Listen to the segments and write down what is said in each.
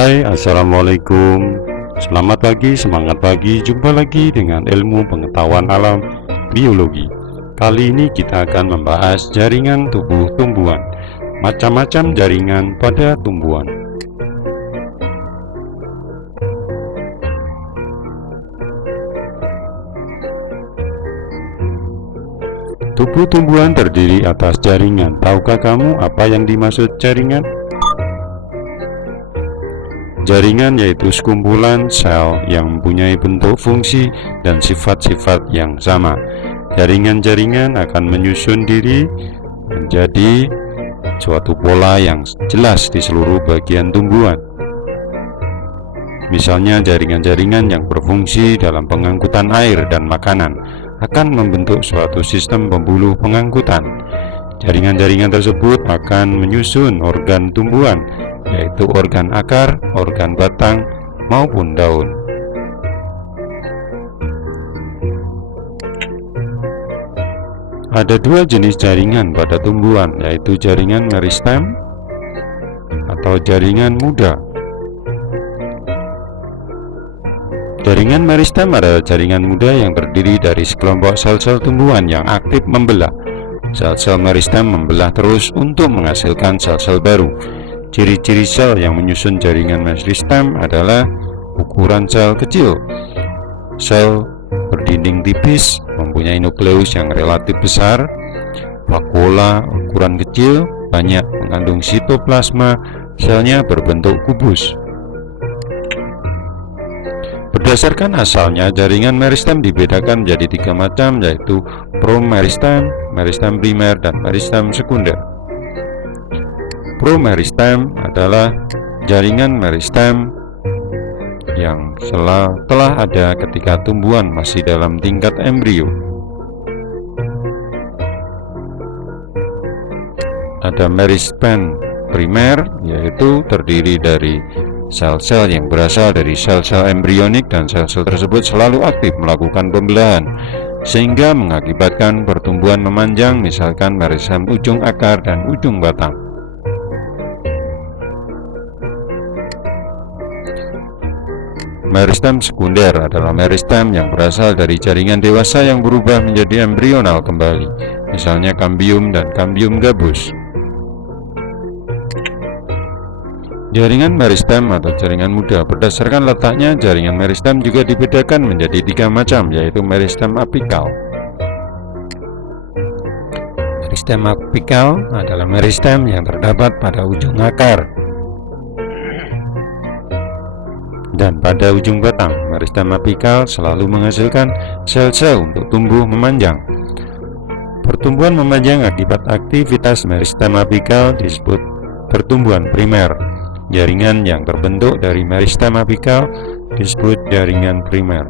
Hai, assalamualaikum. Selamat pagi, semangat pagi. Jumpa lagi dengan ilmu pengetahuan alam biologi. Kali ini kita akan membahas jaringan tubuh tumbuhan, macam-macam jaringan pada tumbuhan. Tubuh tumbuhan terdiri atas jaringan. Tahukah kamu apa yang dimaksud jaringan? Jaringan yaitu sekumpulan sel yang mempunyai bentuk, fungsi, dan sifat-sifat yang sama. Jaringan-jaringan akan menyusun diri menjadi suatu pola yang jelas di seluruh bagian tumbuhan. Misalnya jaringan-jaringan yang berfungsi dalam pengangkutan air dan makanan akan membentuk suatu sistem pembuluh pengangkutan. Jaringan-jaringan tersebut akan menyusun organ tumbuhan, yaitu organ akar, organ batang, maupun daun. Ada dua jenis jaringan pada tumbuhan, yaitu jaringan meristem atau jaringan muda. Jaringan meristem adalah jaringan muda yang terdiri dari sekelompok sel-sel tumbuhan yang aktif membelah. Sel-sel meristem membelah terus untuk menghasilkan sel-sel baru. Ciri-ciri sel yang menyusun jaringan meristem adalah ukuran sel kecil. Sel berdinding tipis, mempunyai nukleus yang relatif besar, vakuola ukuran kecil, banyak mengandung sitoplasma, selnya berbentuk kubus. Berdasarkan asalnya, jaringan meristem dibedakan menjadi tiga macam, yaitu promeristem, meristem primer, dan meristem sekunder. Promeristem adalah jaringan meristem yang telah ada ketika tumbuhan masih dalam tingkat embrio. Ada meristem primer, yaitu terdiri dari sel-sel yang berasal dari sel-sel embrionik, dan sel-sel tersebut selalu aktif melakukan pembelahan sehingga mengakibatkan pertumbuhan memanjang, misalkan meristem ujung akar dan ujung batang. Meristem sekunder adalah meristem yang berasal dari jaringan dewasa yang berubah menjadi embrional kembali, misalnya kambium dan kambium gabus. Jaringan meristem atau jaringan muda, berdasarkan letaknya, jaringan meristem juga dibedakan menjadi tiga macam, yaitu meristem apikal. Meristem apikal adalah meristem yang terdapat pada ujung akar dan pada ujung batang. Meristem apikal selalu menghasilkan sel-sel untuk tumbuh memanjang. Pertumbuhan memanjang akibat aktivitas meristem apikal disebut pertumbuhan primer. Jaringan yang terbentuk dari meristem apikal disebut jaringan primer.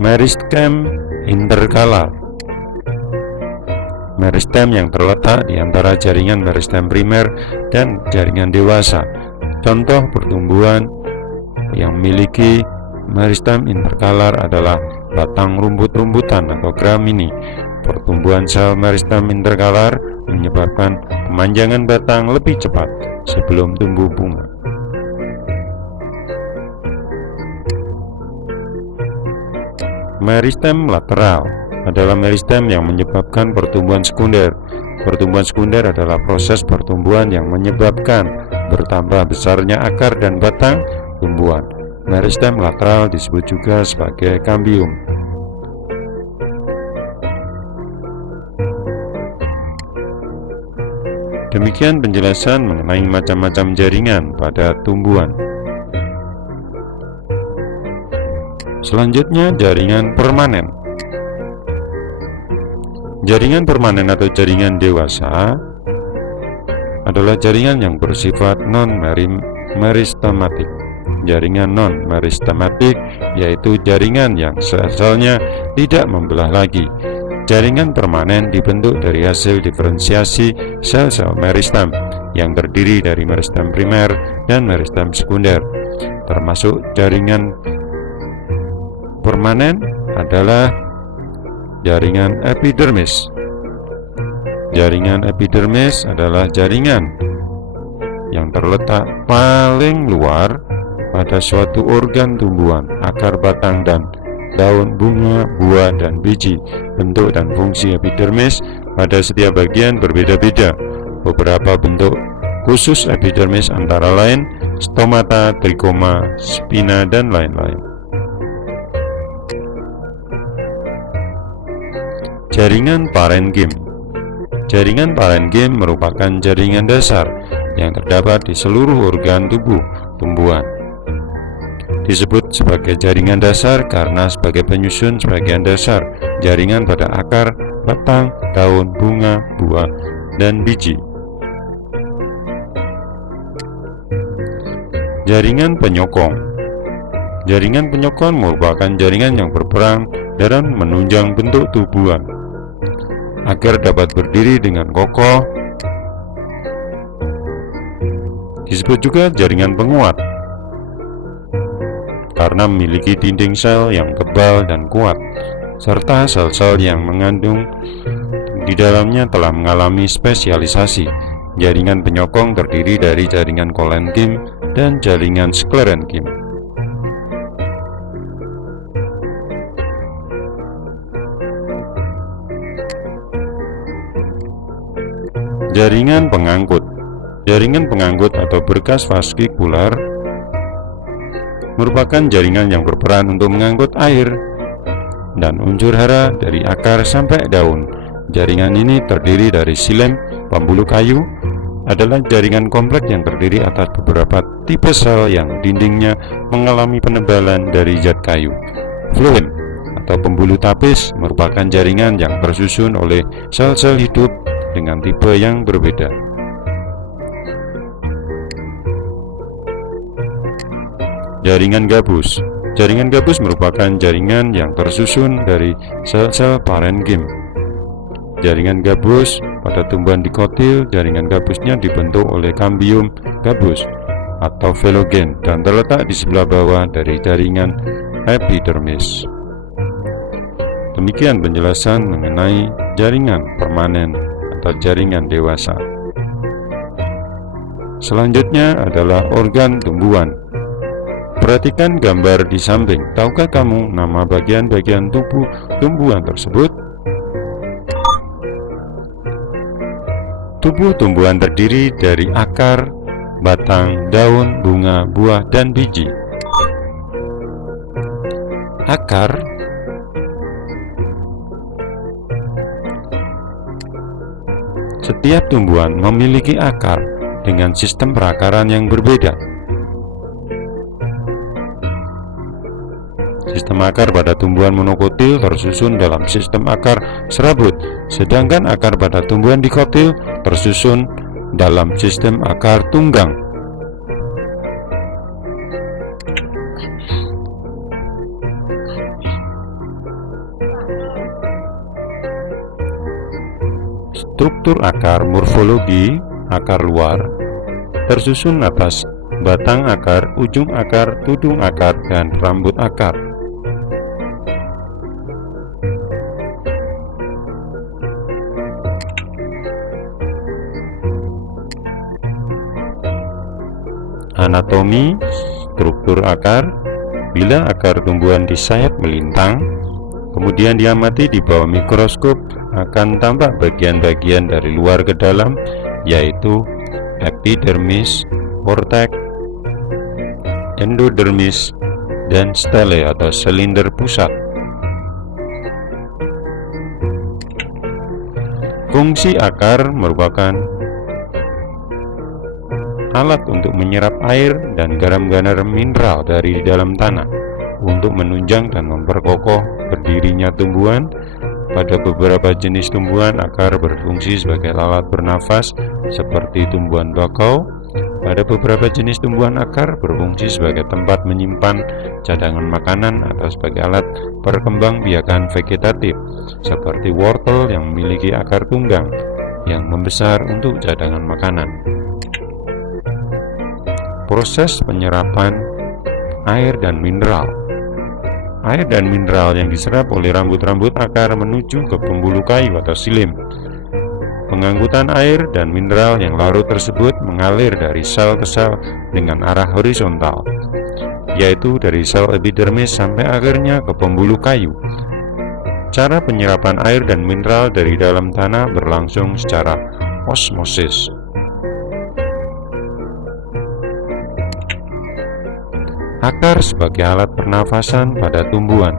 Meristem interkalar, meristem yang terletak di antara jaringan meristem primer dan jaringan dewasa. Contoh pertumbuhan yang memiliki meristem interkalar adalah batang rumput-rumputan atau gramini. Pertumbuhan sel meristem interkalar menyebabkan pemanjangan batang lebih cepat sebelum tumbuh bunga. Meristem lateral adalah meristem yang menyebabkan pertumbuhan sekunder. Pertumbuhan sekunder adalah proses pertumbuhan yang menyebabkan bertambah besarnya akar dan batang tumbuhan. Meristem lateral disebut juga sebagai kambium. Demikian penjelasan mengenai macam-macam jaringan pada tumbuhan. Selanjutnya, jaringan permanen. Jaringan permanen atau jaringan dewasa adalah jaringan yang bersifat non-meristematik. Jaringan non-meristematik yaitu jaringan yang sel-selnya tidak membelah lagi. Jaringan permanen dibentuk dari hasil diferensiasi sel-sel meristem yang terdiri dari meristem primer dan meristem sekunder. Termasuk jaringan permanen adalah jaringan epidermis. Jaringan epidermis adalah jaringan yang terletak paling luar pada suatu organ tumbuhan, akar, batang, dan daun, bunga, buah, dan biji. Bentuk dan fungsi epidermis pada setiap bagian berbeda-beda. Beberapa bentuk khusus epidermis antara lain stomata, trikoma, spina, dan lain-lain. Jaringan parenkim. Jaringan parenkim merupakan jaringan dasar yang terdapat di seluruh organ tubuh tumbuhan. Disebut sebagai jaringan dasar karena sebagai penyusun sebagian dasar jaringan pada akar, batang, daun, bunga, buah, dan biji. Jaringan penyokong. Jaringan penyokong merupakan jaringan yang berperan dalam menunjang bentuk tumbuhan agar dapat berdiri dengan kokoh. Disebut juga jaringan penguat karena memiliki dinding sel yang tebal dan kuat, serta sel-sel yang mengandung di dalamnya telah mengalami spesialisasi. Jaringan penyokong terdiri dari jaringan kolenkim dan jaringan sklerenkim. Jaringan pengangkut. Jaringan pengangkut atau berkas vaskikular merupakan jaringan yang berperan untuk mengangkut air dan unsur hara dari akar sampai daun. Jaringan ini terdiri dari silem. Pembuluh kayu adalah jaringan kompleks yang terdiri atas beberapa tipe sel yang dindingnya mengalami penebalan dari zat kayu. Fluem atau pembuluh tapis merupakan jaringan yang tersusun oleh sel-sel hidup dengan tipe yang berbeda. Jaringan gabus. Jaringan gabus merupakan jaringan yang tersusun dari sel-sel parenkim. Jaringan gabus pada tumbuhan dikotil, jaringan gabusnya dibentuk oleh kambium gabus atau velogen dan terletak di sebelah bawah dari jaringan epidermis. Demikian penjelasan mengenai jaringan permanen atau jaringan dewasa. Selanjutnya adalah organ tumbuhan. Perhatikan gambar di samping. Tahukah kamu nama bagian-bagian tubuh tumbuhan tersebut? Tubuh tumbuhan terdiri dari akar, batang, daun, bunga, buah, dan biji. Akar Setiap tumbuhan memiliki akar dengan sistem perakaran yang berbeda. Sistem akar pada tumbuhan monokotil tersusun dalam sistem akar serabut, sedangkan akar pada tumbuhan dikotil tersusun dalam sistem akar tunggang. Struktur akar morfologi akar luar tersusun atas batang akar, ujung akar, tudung akar, dan rambut akar. Anatomi struktur akar. Bila akar tumbuhan disayat melintang, kemudian diamati di bawah mikroskop, akan tampak bagian-bagian dari luar ke dalam, yaitu epidermis, korteks, endodermis, dan stele atau silinder pusat. Fungsi akar merupakan alat untuk menyerap air dan garam-garam mineral dari dalam tanah untuk menunjang dan memperkokoh berdirinya tumbuhan. Pada beberapa jenis tumbuhan, akar berfungsi sebagai alat bernafas seperti tumbuhan bakau. Pada beberapa jenis tumbuhan, akar berfungsi sebagai tempat menyimpan cadangan makanan atau sebagai alat perkembangbiakan vegetatif seperti wortel yang memiliki akar tunggang yang membesar untuk cadangan makanan. Proses penyerapan air dan mineral. Air dan mineral yang diserap oleh rambut-rambut akar menuju ke pembuluh kayu atau silem. pengangkutan air dan mineral yang larut tersebut mengalir dari sel ke sel dengan arah horizontal, yaitu dari sel epidermis sampai akhirnya ke pembuluh kayu. Cara penyerapan air dan mineral dari dalam tanah berlangsung secara osmosis. Akar sebagai alat pernafasan pada tumbuhan.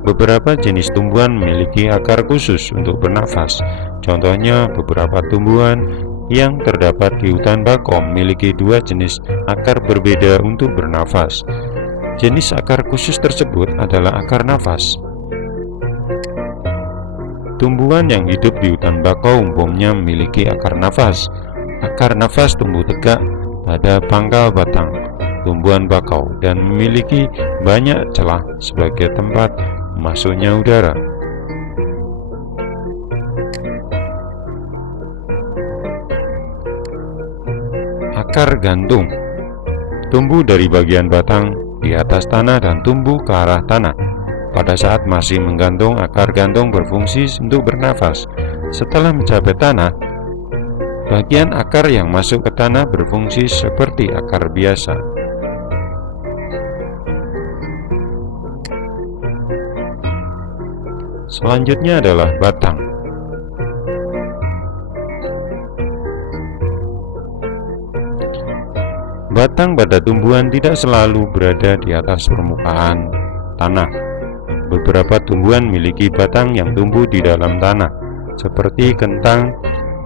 Beberapa jenis tumbuhan memiliki akar khusus untuk bernafas. Contohnya, beberapa tumbuhan yang terdapat di hutan bakau memiliki dua jenis akar berbeda untuk bernafas. Jenis akar khusus tersebut adalah akar nafas. Tumbuhan yang hidup di hutan bakau umumnya memiliki akar nafas. Akar nafas tumbuh tegak pada pangkal batang tumbuhan bakau dan memiliki banyak celah sebagai tempat masuknya udara. Akar gantung tumbuh dari bagian batang di atas tanah dan tumbuh ke arah tanah. Pada saat masih menggantung, akar gantung berfungsi untuk bernafas. Setelah mencapai tanah, bagian akar yang masuk ke tanah berfungsi seperti akar biasa. Selanjutnya adalah batang. Batang pada tumbuhan tidak selalu berada di atas permukaan tanah. Beberapa tumbuhan memiliki batang yang tumbuh di dalam tanah, seperti kentang,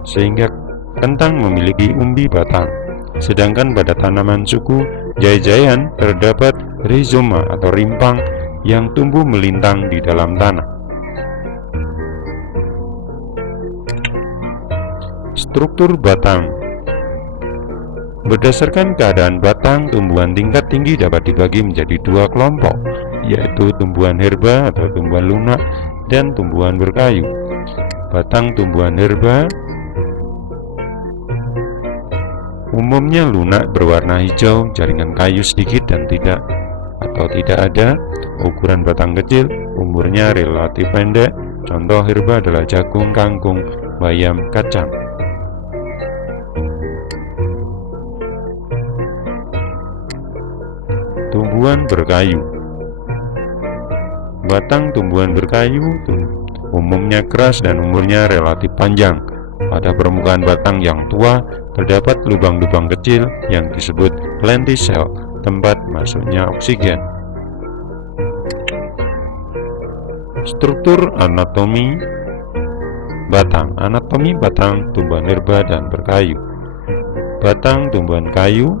sehingga kentang memiliki umbi batang. Sedangkan pada tanaman suku jaya-jayan terdapat rhizoma atau rimpang yang tumbuh melintang di dalam tanah. Struktur batang. Berdasarkan keadaan batang, tumbuhan tingkat tinggi dapat dibagi menjadi dua kelompok, yaitu tumbuhan herba atau tumbuhan lunak dan tumbuhan berkayu. Batang tumbuhan herba umumnya lunak berwarna hijau, jaringan kayu sedikit dan tidak ada, ukuran batang kecil, umurnya relatif pendek. Contoh herba adalah jagung, kangkung, bayam, kacang. Tumbuhan berkayu. Batang tumbuhan berkayu umumnya keras dan umurnya relatif panjang. Pada permukaan batang yang tua terdapat lubang-lubang kecil yang disebut lenticel, tempat masuknya oksigen. Struktur anatomi batang. Anatomi batang tumbuhan herba dan berkayu. Batang tumbuhan kayu.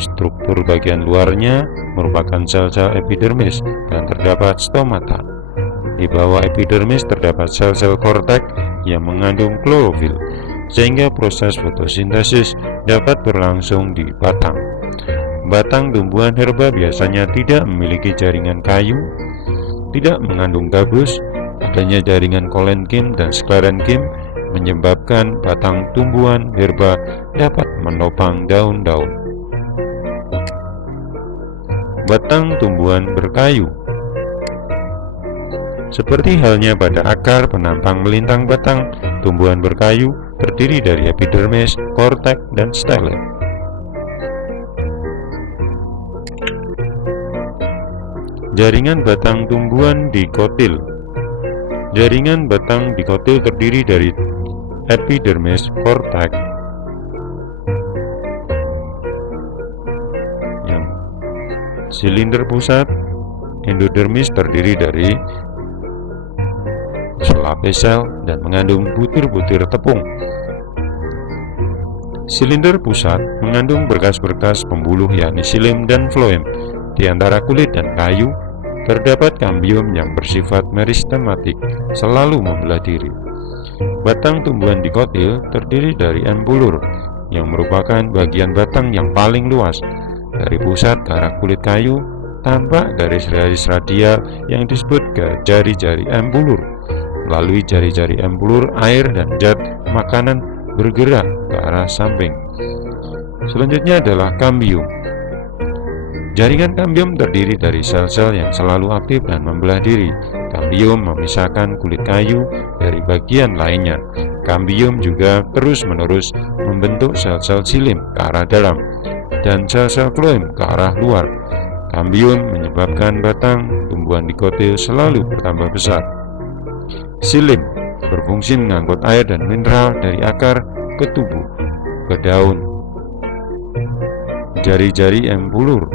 Struktur bagian luarnya merupakan sel-sel epidermis dan terdapat stomata. Di bawah epidermis terdapat sel-sel korteks yang mengandung klorofil, sehingga proses fotosintesis dapat berlangsung di batang. Batang tumbuhan herba biasanya tidak memiliki jaringan kayu, tidak mengandung gabus. Adanya jaringan kolenkim dan sklerenkim menyebabkan batang tumbuhan herba dapat menopang daun-daun. Batang tumbuhan berkayu. Seperti halnya pada akar penampang melintang, batang tumbuhan berkayu terdiri dari epidermis, korteks, dan stele. Jaringan batang tumbuhan dikotil. Jaringan batang dikotil terdiri dari epidermis, korteks, silinder pusat, endodermis terdiri dari sela basal dan mengandung butir-butir tepung. Silinder pusat mengandung berkas-berkas pembuluh yakni xilem dan floem. Di antara kulit dan kayu terdapat kambium yang bersifat meristematik, selalu membelah diri. Batang tumbuhan dikotil terdiri dari embulur, yang merupakan bagian batang yang paling luas. Dari pusat ke arah kulit kayu tampak garis-garis radial yang disebut jari-jari embulur. Melalui jari-jari embulur, air dan zat makanan bergerak ke arah samping. Selanjutnya adalah kambium. Jaringan kambium terdiri dari sel-sel yang selalu aktif dan membelah diri. Kambium memisahkan kulit kayu dari bagian lainnya. Kambium juga terus-menerus membentuk sel-sel silim ke arah dalam dan sel-sel floem ke arah luar. Kambium menyebabkan batang tumbuhan dikotil selalu bertambah besar. Silim berfungsi mengangkut air dan mineral dari akar ke tubuh, ke daun, jari-jari embulur.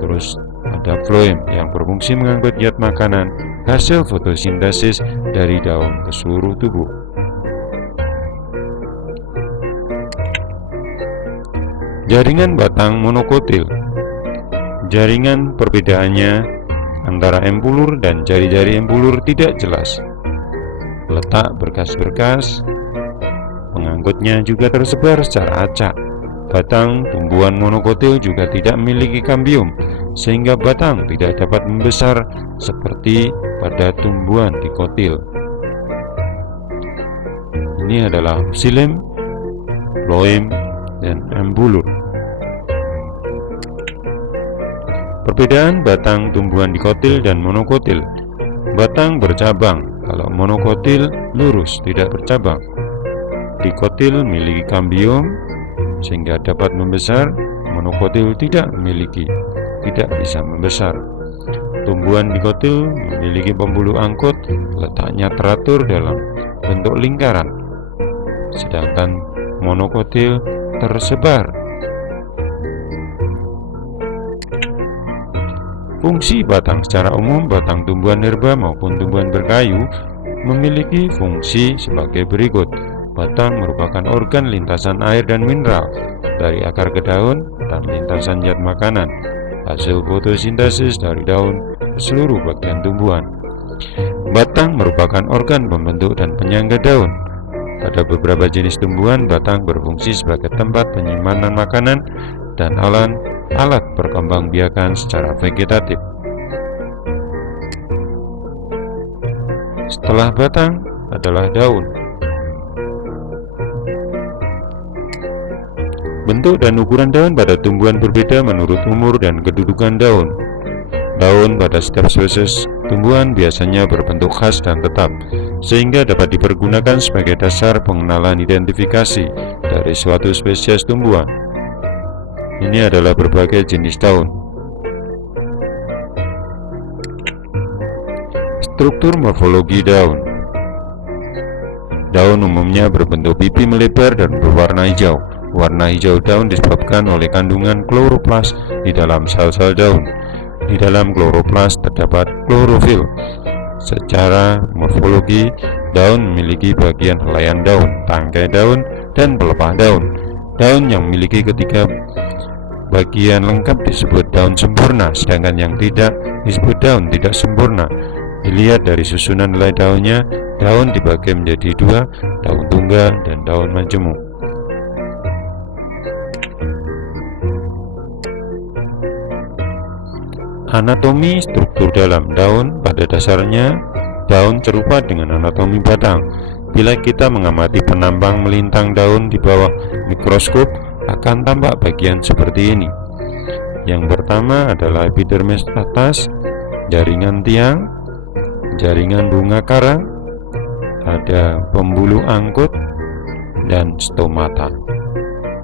Terus ada floem yang berfungsi mengangkut zat makanan hasil fotosintesis dari daun ke seluruh tubuh. Jaringan batang monokotil. Jaringan perbedaannya antara embulur dan jari-jari embulur tidak jelas. Letak berkas-berkas pengangkutnya juga tersebar secara acak. Batang tumbuhan monokotil juga tidak memiliki kambium, sehingga batang tidak dapat membesar seperti pada tumbuhan dikotil. Ini adalah xilem, floem, dan embulur. Perbedaan batang tumbuhan dikotil dan monokotil. Batang bercabang, kalau monokotil lurus tidak bercabang. Dikotil memiliki kambium sehingga dapat membesar, monokotil tidak bisa membesar. Tumbuhan dikotil memiliki pembuluh angkut, letaknya teratur dalam bentuk lingkaran, sedangkan monokotil tersebar. Fungsi batang. Secara umum, batang tumbuhan herba maupun tumbuhan berkayu memiliki fungsi sebagai berikut. Batang merupakan organ lintasan air dan mineral dari akar ke daun dan lintasan zat makanan hasil fotosintesis dari daun ke seluruh bagian tumbuhan. Batang merupakan organ pembentuk dan penyangga daun. Pada beberapa jenis tumbuhan, batang berfungsi sebagai tempat penyimpanan makanan dan alat perkembangbiakan secara vegetatif. Setelah batang adalah daun. Bentuk dan ukuran daun pada tumbuhan berbeda menurut umur dan kedudukan daun. Daun pada setiap spesies tumbuhan biasanya berbentuk khas dan tetap, sehingga dapat dipergunakan sebagai dasar pengenalan identifikasi dari suatu spesies tumbuhan. Ini adalah berbagai jenis daun. Struktur morfologi daun. Daun umumnya berbentuk pipi melebar dan berwarna hijau. Warna hijau daun disebabkan oleh kandungan kloroplas di dalam sel-sel daun. Di dalam kloroplas terdapat klorofil. Secara morfologi, daun memiliki bagian helaian daun, tangkai daun, dan pelepah daun. Daun yang memiliki ketiga bagian lengkap disebut daun sempurna, sedangkan yang tidak disebut daun tidak sempurna. Dilihat dari susunan helai daunnya, daun dibagi menjadi dua, daun tunggal dan daun majemuk. Anatomi struktur dalam daun. Pada dasarnya, daun serupa dengan anatomi batang. Bila kita mengamati penampang melintang daun di bawah mikroskop, akan tampak bagian seperti ini. Yang pertama adalah epidermis atas, jaringan tiang, jaringan bunga karang, ada pembuluh angkut, dan stomata.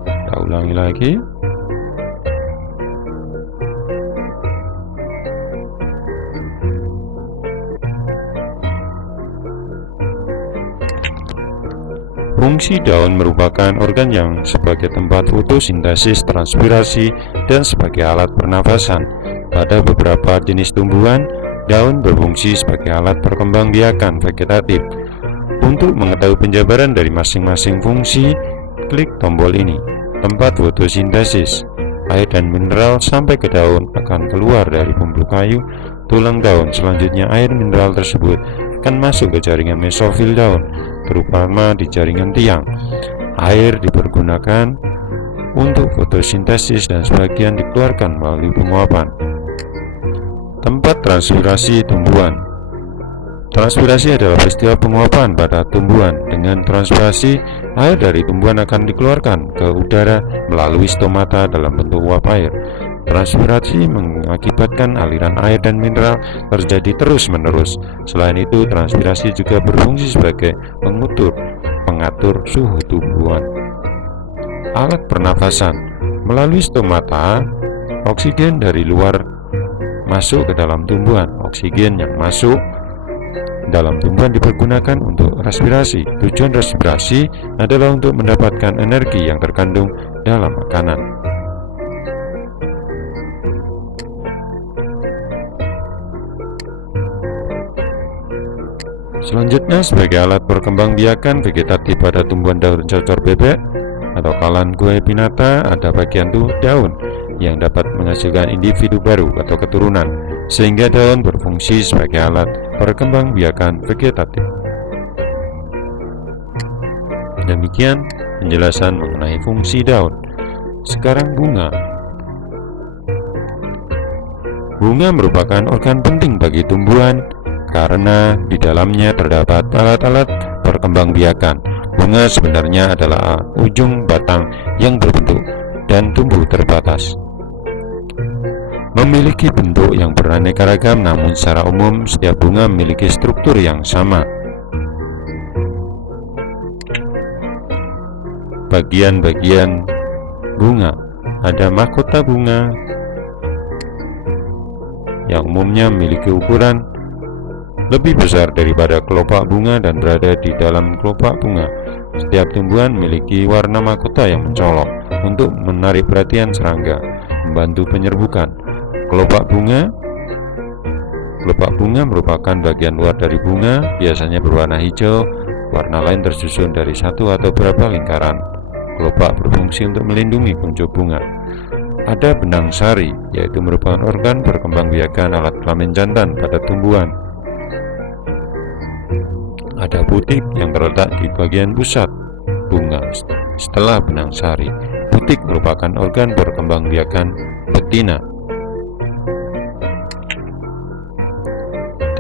Kita ulangi lagi. Fungsi daun merupakan organ yang sebagai tempat fotosintesis, transpirasi, dan sebagai alat pernafasan. Pada beberapa jenis tumbuhan, daun berfungsi sebagai alat perkembangbiakan vegetatif. Untuk mengetahui penjabaran dari masing-masing fungsi, klik tombol ini. Tempat fotosintesis. Air dan mineral sampai ke daun akan keluar dari pembuluh kayu, tulang daun. Selanjutnya air mineral tersebut akan masuk ke jaringan mesofil daun, terutama di jaringan tiang. Air dipergunakan untuk fotosintesis dan sebagian dikeluarkan melalui penguapan. Tempat transpirasi tumbuhan. Transpirasi adalah peristiwa penguapan pada tumbuhan. Dengan transpirasi, air dari tumbuhan akan dikeluarkan ke udara melalui stomata dalam bentuk uap air. Transpirasi mengakibatkan aliran air dan mineral terjadi terus-menerus. Selain itu, transpirasi juga berfungsi sebagai pengatur suhu tubuhan. Alat pernafasan. Melalui stomata, oksigen dari luar masuk ke dalam tumbuhan. Oksigen yang masuk dalam tumbuhan dipergunakan untuk respirasi. Tujuan respirasi adalah untuk mendapatkan energi yang terkandung dalam makanan. Selanjutnya, sebagai alat perkembangbiakan vegetatif pada tumbuhan daun cocor bebek atau Kalanchoe pinnata, ada bagian daun yang dapat menghasilkan individu baru atau keturunan, sehingga daun berfungsi sebagai alat perkembangbiakan vegetatif. Demikian penjelasan mengenai fungsi daun. Sekarang bunga. Bunga merupakan organ penting bagi tumbuhan karena di dalamnya terdapat alat-alat perkembangbiakan. Bunga sebenarnya adalah ujung batang yang berbentuk dan tumbuh terbatas. Memiliki bentuk yang beraneka ragam, namun secara umum setiap bunga memiliki struktur yang sama. Bagian-bagian bunga. Ada mahkota bunga yang umumnya memiliki ukuran lebih besar daripada kelopak bunga dan berada di dalam kelopak bunga. Setiap tumbuhan memiliki warna mahkota yang mencolok untuk menarik perhatian serangga, membantu penyerbukan. Kelopak bunga merupakan bagian luar dari bunga, biasanya berwarna hijau. Warna lain tersusun dari satu atau beberapa lingkaran. Kelopak berfungsi untuk melindungi kuncup bunga. Ada benang sari, yaitu merupakan organ perkembangbiakan alat kelamin jantan pada tumbuhan. Ada butik yang terletak di bagian pusat bunga setelah benang sari. Butik merupakan organ perkembangbiakan betina.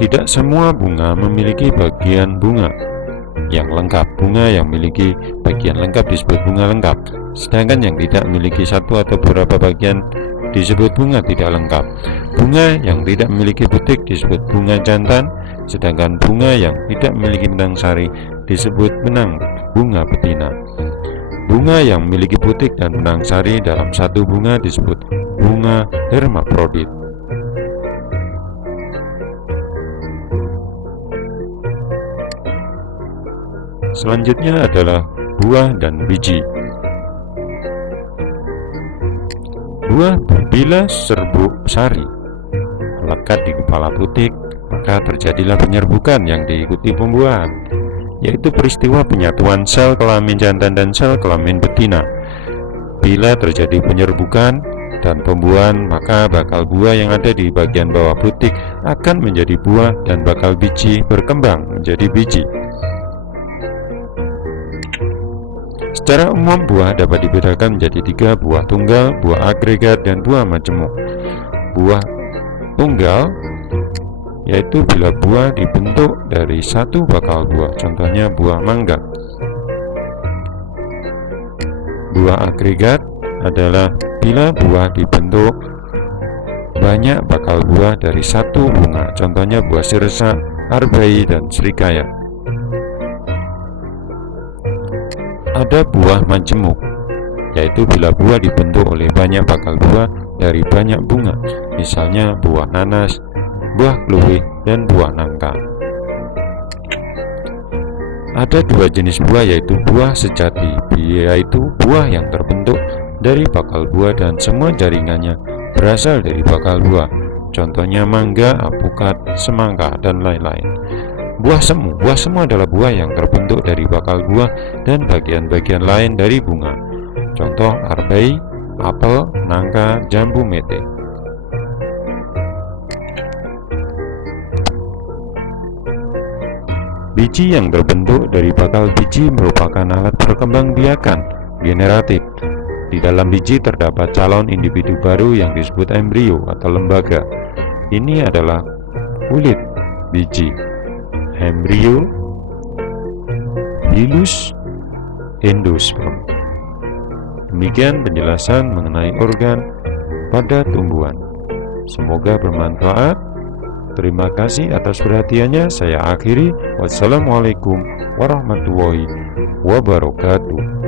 Tidak semua bunga memiliki bagian bunga yang lengkap. Bunga yang memiliki bagian lengkap disebut bunga lengkap, sedangkan yang tidak memiliki satu atau beberapa bagian disebut bunga tidak lengkap. Bunga yang tidak memiliki butik disebut bunga jantan, sedangkan bunga yang tidak memiliki benang sari disebut bunga betina. Bunga yang memiliki butik dan benang sari dalam satu bunga disebut bunga hermafrodit. Selanjutnya adalah buah dan biji. Buah bila serbuk sari melekat di kepala butik, maka terjadilah penyerbukan yang diikuti pembuahan, yaitu peristiwa penyatuan sel kelamin jantan dan sel kelamin betina. Bila terjadi penyerbukan dan pembuahan, maka bakal buah yang ada di bagian bawah butik akan menjadi buah dan bakal biji berkembang menjadi biji. Secara umum, buah dapat dibedakan menjadi 3: buah tunggal, buah agregat, dan buah majemuk. Buah tunggal yaitu bila buah dibentuk dari satu bakal buah, contohnya buah mangga. Buah agregat adalah bila buah dibentuk banyak bakal buah dari satu bunga, contohnya buah sirsa, arbai, dan srikaya. Ada buah majemuk, yaitu bila buah dibentuk oleh banyak bakal buah dari banyak bunga, misalnya buah nanas, buah kluwih, dan buah nangka. Ada 2 jenis buah, yaitu buah sejati, yaitu buah yang terbentuk dari bakal buah dan semua jaringannya berasal dari bakal buah, contohnya mangga, apukat, semangka, dan lain-lain. Buah semu adalah buah yang terbentuk dari bakal buah dan bagian-bagian lain dari bunga, contoh arbai, apel, nangka, jambu mete. Biji yang terbentuk dari bakal biji merupakan alat perkembangbiakan generatif. Di dalam biji terdapat calon individu baru yang disebut embrio atau lembaga. Ini adalah kulit biji, embrio, hilus, endosperm. Demikian penjelasan mengenai organ pada tumbuhan. Semoga bermanfaat. Terima kasih atas perhatiannya. Saya akhiri. Wassalamualaikum warahmatullahi wabarakatuh.